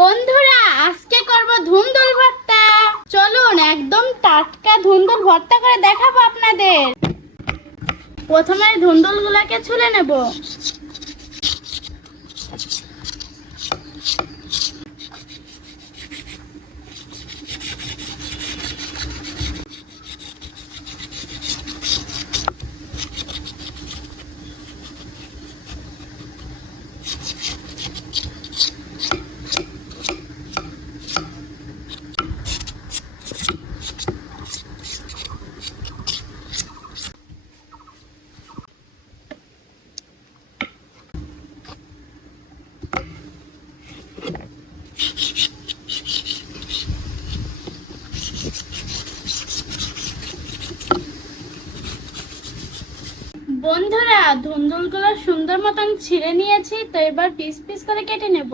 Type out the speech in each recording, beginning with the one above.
বন্ধুরা, আজকে করব ধুন্দুল ভর্তা। চলুন, একদম টাটকা ধুন্দুল ভর্তা করে দেখাবো আপনাদের। প্রথমে ধুন্দুলগুলোকে ছুলে নেব। বন্ধুরা ধুন্দুলগুলো সুন্দর মতন ছিঁড়ে নিয়েছি, তো এবার পিস পিস করে কেটে নেব।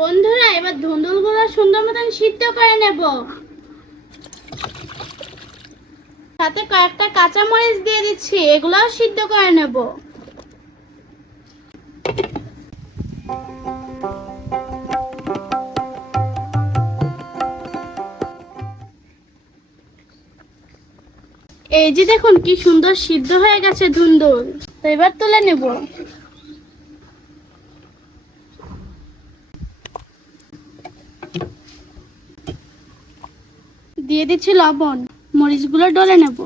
বন্ধুরা, এবার ধুন্দুলগুলো সুন্দর মতন সিদ্ধ করে নেব। সাথে কয়েকটা কাঁচামরিচ দিয়ে দিচ্ছি, এগুলোও সিদ্ধ করে নেব। এই যে দেখুন কি সুন্দর সিদ্ধ হয়ে গেছে ধুন্দুল। তো এবার তুলে নেব। দিয়ে দিচ্ছি লবণ। মরিচগুলো ডলে নেব।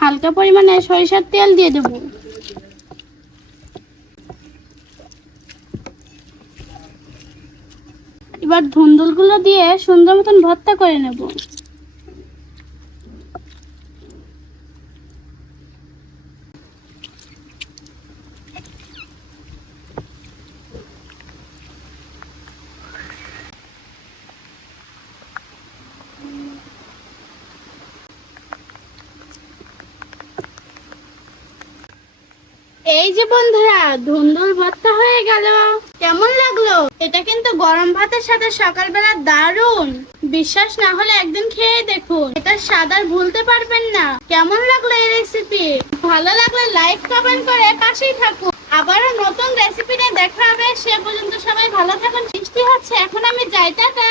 হালকা পরিমাণে সরিষার তেল দিয়ে দেব। এবার ধুন্দুলগুলো দিয়ে সুন্দর মতন ভর্তা করে নেব। এই যে বন্ধুরা, ধুন্দুল ভর্তা হয়ে গেল। কেমন লাগল? এটা কিন্তু গরম ভাতের সাথে সকালবেলা দারুণ বিশ্বাস না হলে একদিন খেয়ে দেখুন। এটা স্বাদ আর ভুলতে পারবেন না। কেমন লাগল এই রেসিপি ভালো লাগলে লাইক কমেন্ট করে পাশেই থাকুন। আবারও নতুন রেসিপি নিয়ে দেখা হবে, সে পর্যন্ত সবাই ভালো থাকুন সৃষ্টি হচ্ছে, এখন আমি যাই, টাটা।